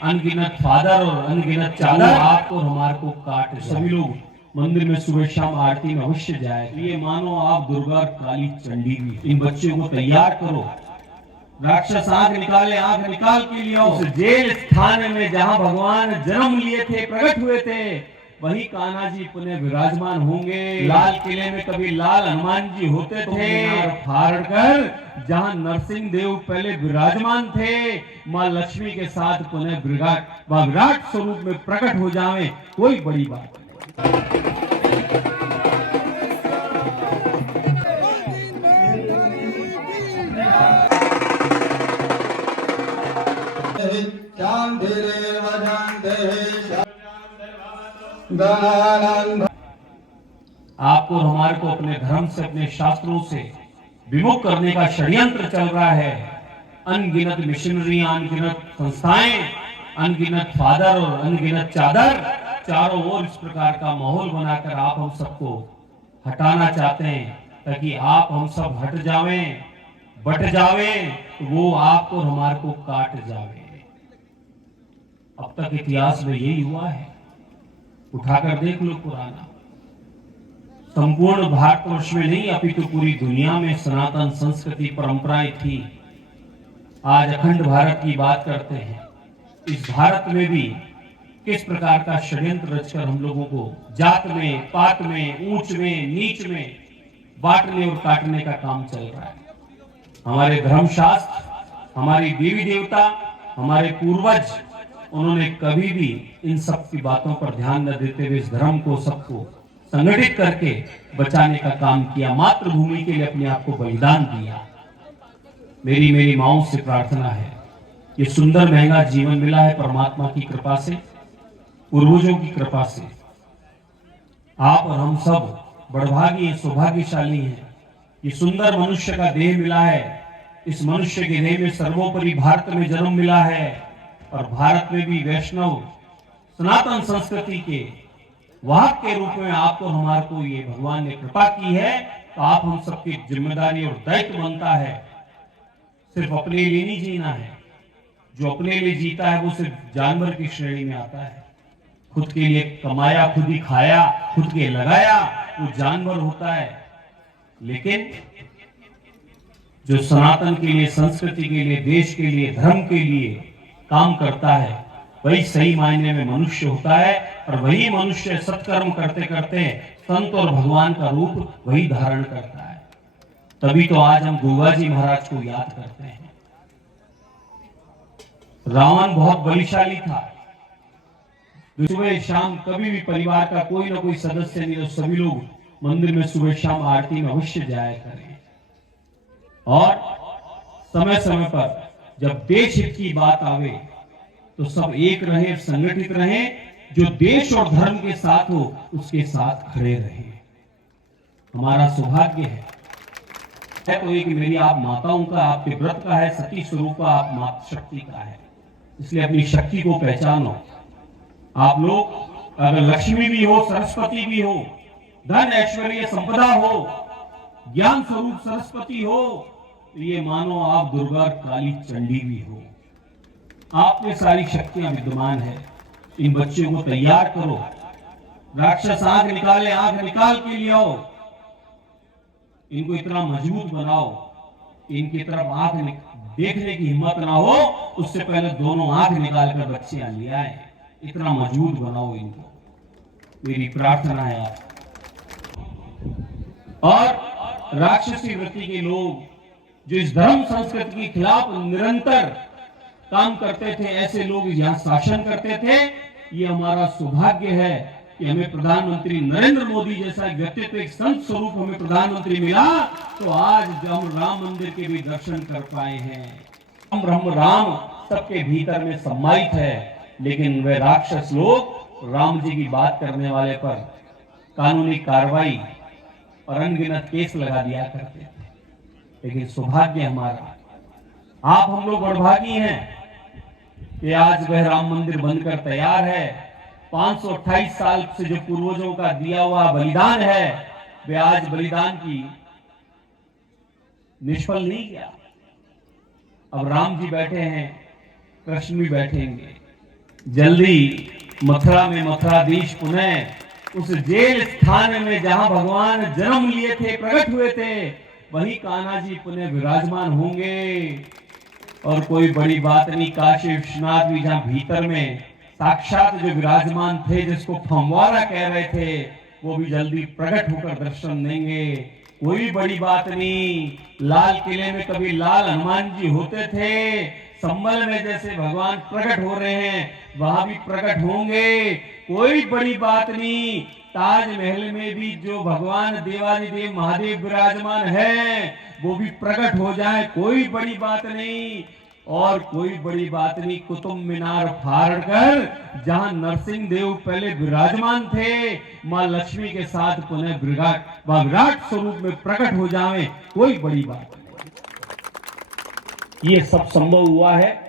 अनगिनत फादर और अनगिनत चादर आपको हमारे को काट सभी लोग मंदिर में सुबह शाम आरती में अवश्य जाए। ये मानो आप दुर्गा काली चंडी भी। इन बच्चों को तैयार करो, राक्षस आंख निकाल के लिए उस जेल स्थान में जहां भगवान जन्म लिए थे, प्रकट हुए थे, वही कान्हा जी पुनः विराजमान होंगे। लाल किले में कभी लाल हनुमान जी होते थे, फाड़ कर जहां नरसिंह देव पहले विराजमान थे, मां लक्ष्मी के साथ पुनः विराट स्वरूप में प्रकट हो जावे, कोई बड़ी बात आपको हमारे को अपने धर्म से, अपने शास्त्रों से विमुख करने का षड्यंत्र चल रहा है। अनगिनत मिशनरी, अनगिनत संस्थाएं, अनगिनत फादर और अनगिनत चादर, चारों ओर इस प्रकार का माहौल बनाकर आप हम सबको हटाना चाहते हैं, ताकि आप हम सब हट जावें, बट जावें, तो वो आपको हमारे को काट जावे। अब तक इतिहास में यही हुआ है, उठाकर देख लो पुराना। संपूर्ण भारतवर्ष में नहीं, अपितु पूरी दुनिया में सनातन संस्कृति परंपराएं थी। आज अखंड भारत की बात करते हैं। इस भारत में भी किस प्रकार का षड्यंत्र रचकर हम लोगों को जात में, पात में, ऊंच में, नीच में बांटने और काटने का काम चल रहा है। हमारे धर्मशास्त्र, हमारी देवी देवता, हमारे पूर्वज, उन्होंने कभी भी इन सब की बातों पर ध्यान न देते हुए इस धर्म को, सबको संगठित करके बचाने का काम किया। मातृभूमि के लिए अपने आप को बलिदान दिया। मेरी माओं से प्रार्थना है, ये सुंदर महंगा जीवन मिला है परमात्मा की कृपा से, पूर्वजों की कृपा से। आप और हम सब बड़भागी, सौभाग्यशाली हैं। ये सुंदर मनुष्य का देह मिला है। इस मनुष्य के देह में सर्वोपरि भारत में जन्म मिला है, और भारत में भी वैष्णव सनातन संस्कृति के वाहक के रूप में आपको हमारे को ये भगवान ने कृपा की है। तो आप हम सबकी जिम्मेदारी और दायित्व बनता है, सिर्फ अपने लिए नहीं जीना है। जो अपने लिए जीता है वो सिर्फ जानवर की श्रेणी में आता है। खुद के लिए कमाया, खुद ही खाया, खुद के लगाया, वो जानवर होता है। लेकिन जो सनातन के लिए, संस्कृति के लिए, देश के लिए, धर्म के लिए काम करता है, वही सही मायने में मनुष्य होता है। और वही मनुष्य सत्कर्म करते करते संत और भगवान का रूप वही धारण करता है। तभी तो आज हम गोगा जी महाराज को याद करते हैं। रावण बहुत बलिशाली था। सुबह शाम कभी भी परिवार का कोई ना कोई सदस्य नहीं, तो सभी लोग मंदिर में सुबह शाम आरती में अवश्य जाया करें। और समय समय पर जब देश हित की बात आवे तो सब एक रहे, संगठित रहे। जो देश और धर्म के साथ हो उसके साथ खड़े रहे। हमारा सौभाग्य है तो एक मेरी आप माताओं का, आपके व्रत का है, सती स्वरूप का, आप मातृ शक्ति का है। इसलिए अपनी शक्ति को पहचानो। आप लोग अगर लक्ष्मी भी हो, सरस्वती भी हो, धन ऐश्वर्य संपदा हो, ज्ञान स्वरूप सरस्वती हो, तो ये मानो आप दुर्गा काली चंडी भी हो। आप में सारी शक्तियां विद्यमान है। इन बच्चों को तैयार करो, राक्षस आंख निकाल के लिए आओ, इनको इतना मजबूत बनाओ, इनकी तरफ आंख देखने की हिम्मत ना हो, उससे पहले दोनों आंख निकालकर बच्चे ले आए। इतना मजबूत बनाओ इनको, मेरी प्रार्थना है आप। और राक्षसी वृत्ति के लोग जो इस धर्म संस्कृति के खिलाफ निरंतर काम करते थे, ऐसे लोग यहाँ शासन करते थे। ये हमारा सौभाग्य है कि हमें प्रधानमंत्री नरेंद्र मोदी जैसा व्यक्तित्व, एक संत स्वरूप हमें प्रधानमंत्री मिला, तो आज हम राम मंदिर के भी दर्शन कर पाए हैं। हम ब्रह्म राम सबके भीतर में सम्मानित है, लेकिन वे राक्षस लोग राम जी की बात करने वाले पर कानूनी कार्रवाई और अनगिनत केस लगा दिया करते थे। लेकिन सौभाग्य हमारा, आप हम लोग बड़भागी हैं कि आज वह राम मंदिर बनकर तैयार है। 528 साल से जो पूर्वजों का दिया हुआ बलिदान है, वे आज बलिदान की निष्फल नहीं गया। अब राम जी बैठे हैं, कृष्ण भी बैठेंगे, जल्दी मथुरा में मथुराधीश पुनः उस जेल स्थान में जहां भगवान जन्म लिए थे, प्रकट हुए थे, वही कान्हा जी पुनः विराजमान होंगे। और कोई बड़ी बात नहीं, काशी विश्वनाथ भी जहां भीतर में साक्षात जो विराजमान थे, जिसको फमवारा कह रहे थे, वो भी जल्दी प्रकट होकर दर्शन देंगे। कोई बड़ी बात नहीं, लाल किले में कभी लाल हनुमान जी होते थे, संभल में जैसे भगवान प्रकट हो रहे हैं वहां भी प्रकट होंगे। कोई बड़ी बात नहीं, ताजमहल में भी जो भगवान देवाधिदेव महादेव विराजमान है वो भी प्रकट हो जाए, कोई बड़ी बात नहीं। और कोई बड़ी बात नहीं, कुतुब मीनार फाड़ कर जहां नरसिंह देव पहले विराजमान थे, मां लक्ष्मी के साथ पुनः विराट स्वरूप में प्रकट हो जाए, कोई बड़ी बात नहीं। ये सब संभव हुआ है